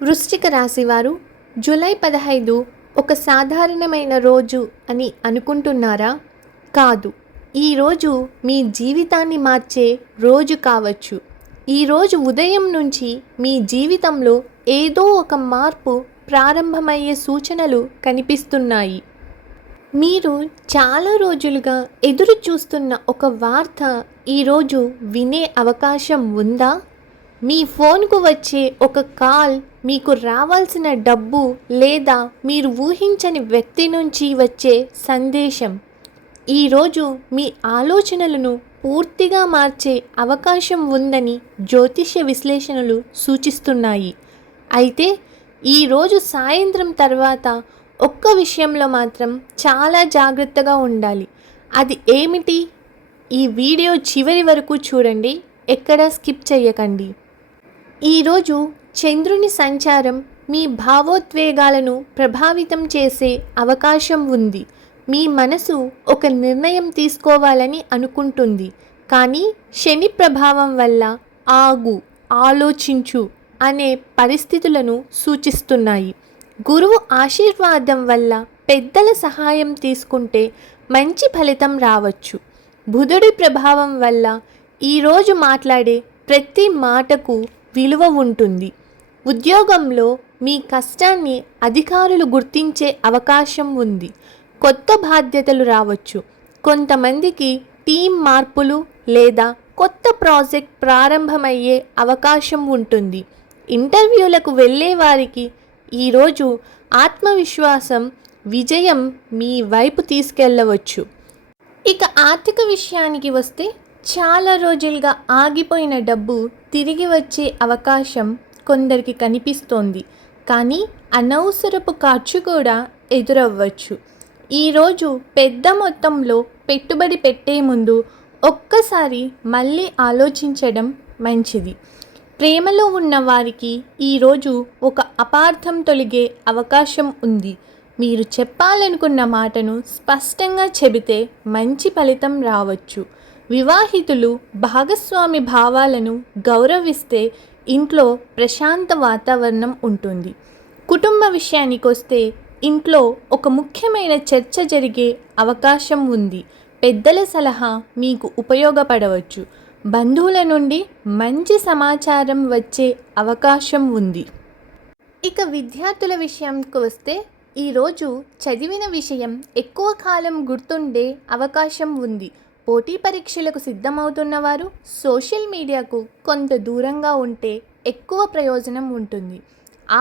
వృశ్చిక రాశివారు జూలై 15 ఒక సాధారణమైన రోజు అని అనుకుంటున్నారా? కాదు. ఈరోజు మీ జీవితాన్ని మార్చే రోజు కావచ్చు. ఈరోజు ఉదయం నుంచి మీ జీవితంలో ఏదో ఒక మార్పు ప్రారంభమయ్యే సూచనలు కనిపిస్తున్నాయి. మీరు చాలా రోజులుగా ఎదురు చూస్తున్న ఒక వార్త ఈరోజు వినే అవకాశం ఉందా? మీ ఫోన్కు వచ్చే ఒక కాల్, మీకు రావాల్సిన డబ్బు లేదా మీరు ఊహించని వ్యక్తి నుంచి వచ్చే సందేశం ఈరోజు మీ ఆలోచనలను పూర్తిగా మార్చే అవకాశం ఉందని జ్యోతిష్య విశ్లేషణలు సూచిస్తున్నాయి. అయితే ఈరోజు సాయంత్రం తర్వాత ఒక్క విషయంలో మాత్రం చాలా జాగ్రత్తగా ఉండాలి. అది ఏమిటి? ఈ వీడియో చివరి వరకు చూడండి, ఎక్కడా స్కిప్ చేయకండి. ఈరోజు చంద్రుని సంచారం మీ భావోద్వేగాలను ప్రభావితం చేసే అవకాశం ఉంది. మీ మనసు ఒక నిర్ణయం తీసుకోవాలని అనుకుంటుంది, కానీ శని ప్రభావం వల్ల ఆగు, ఆలోచించు అనే పరిస్థితులను సూచిస్తున్నాయి. గురువు ఆశీర్వాదం వల్ల పెద్దల సహాయం తీసుకుంటే మంచి ఫలితం రావచ్చు. బుధుడి ప్రభావం వల్ల ఈరోజు మాట్లాడే ప్రతి మాటకు విలువ ఉంటుంది. ఉద్యోగంలో మీ కష్టాన్ని అధికారులు గుర్తించే అవకాశం ఉంది. కొత్త బాధ్యతలు రావచ్చు. కొంతమందికి టీం మార్పులు లేదా కొత్త ప్రాజెక్ట్ ప్రారంభమయ్యే అవకాశం ఉంటుంది. ఇంటర్వ్యూలకు వెళ్ళే వారికి ఈరోజు ఆత్మవిశ్వాసం, విజయం మీ వైపు తీసుకెళ్ళవచ్చు. ఇక ఆర్థిక విషయానికి వస్తే చాలా రోజులుగా ఆగిపోయిన డబ్బు తిరిగి వచ్చే అవకాశం కొందరికి కనిపిస్తోంది, కానీ అనవసరపు ఖర్చు కూడా ఎదురవ్వచ్చు. ఈరోజు పెద్ద మొత్తంలో పెట్టుబడి పెట్టే ముందు ఒక్కసారి మళ్ళీ ఆలోచించడం మంచిది. ప్రేమలో ఉన్న వారికి ఈరోజు ఒక అపార్థం తొలగే అవకాశం ఉంది. మీరు చెప్పాలనుకున్న మాటను స్పష్టంగా చెబితే మంచి ఫలితం రావచ్చు. వివాహితులు భాగస్వామి భావాలను గౌరవిస్తే ఇంట్లో ప్రశాంత వాతావరణం ఉంటుంది. కుటుంబ విషయానికి వస్తే ఇంట్లో ఒక ముఖ్యమైన చర్చ జరిగే అవకాశం ఉంది. పెద్దల సలహా మీకు ఉపయోగపడవచ్చు. బంధువుల నుండి మంచి సమాచారం వచ్చే అవకాశం ఉంది. ఇక విద్యార్థుల విషయానికి వస్తే ఈరోజు చదివిన విషయం ఎక్కువ కాలం గుర్తుండే అవకాశం ఉంది. పోటీ పరీక్షలకు సిద్ధమవుతున్న వారు సోషల్ మీడియాకు కొంత దూరంగా ఉంటే ఎక్కువ ప్రయోజనం ఉంటుంది.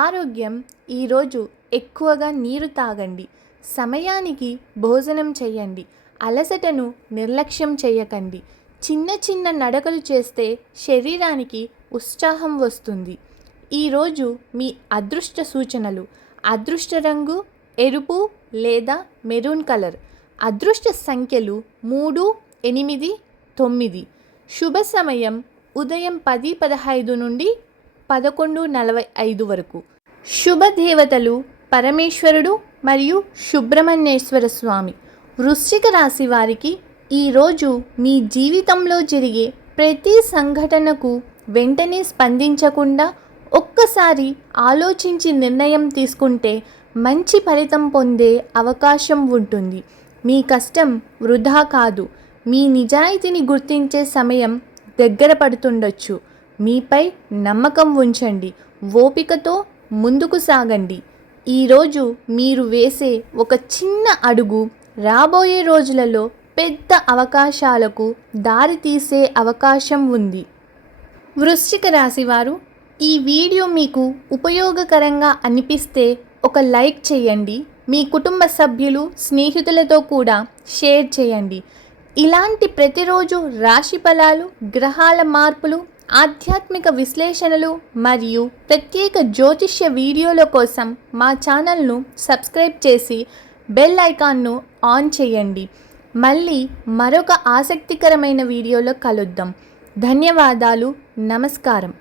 ఆరోగ్యం ఈరోజు ఎక్కువగా నీరు తాగండి, సమయానికి భోజనం చేయండి, అలసటను నిర్లక్ష్యం చేయకండి. చిన్న చిన్న నడకలు చేస్తే శరీరానికి ఉత్సాహం వస్తుంది. ఈరోజు మీ అదృష్ట సూచనలు: అదృష్ట రంగు ఎరుపు లేదా మెరూన్ కలర్. అదృష్ట సంఖ్యలు 3, 8, 9. శుభ సమయం ఉదయం 10:15 నుండి 11:45 వరకు. శుభ దేవతలు పరమేశ్వరుడు మరియు సుబ్రహ్మణ్యేశ్వర స్వామి. వృశ్చిక రాశి వారికి ఈరోజు మీ జీవితంలో జరిగే ప్రతి సంఘటనకు వెంటనే స్పందించకుండా ఒక్కసారి ఆలోచించి నిర్ణయం తీసుకుంటే మంచి ఫలితం పొందే అవకాశం ఉంటుంది. మీ కష్టం వృధా కాదు. మీ నిజాయితీని గుర్తించే సమయం దగ్గర పడుతుండొచ్చు. మీపై నమ్మకం ఉంచండి, ఓపికతో ముందుకు సాగండి. ఈరోజు మీరు వేసే ఒక చిన్న అడుగు రాబోయే రోజులలో పెద్ద అవకాశాలకు దారి తీసే అవకాశం ఉంది. వృశ్చిక రాశివారు, ఈ వీడియో మీకు ఉపయోగకరంగా అనిపిస్తే ఒక లైక్ చేయండి. మీ కుటుంబ సభ్యులు, స్నేహితులతో కూడా షేర్ చేయండి. ఇలాంటి ప్రతిరోజు రాశి ఫలాలు, గ్రహాల మార్పులు, ఆధ్యాత్మిక విశ్లేషణలు మరియు ప్రత్యేక జ్యోతిష్య వీడియోల కోసం మా ఛానల్ను సబ్స్క్రైబ్ చేసి బెల్ ఐకాన్ను ఆన్ చేయండి. మళ్ళీ మరొక ఆసక్తికరమైన వీడియోలో కలుద్దాం. ధన్యవాదాలు. నమస్కారం.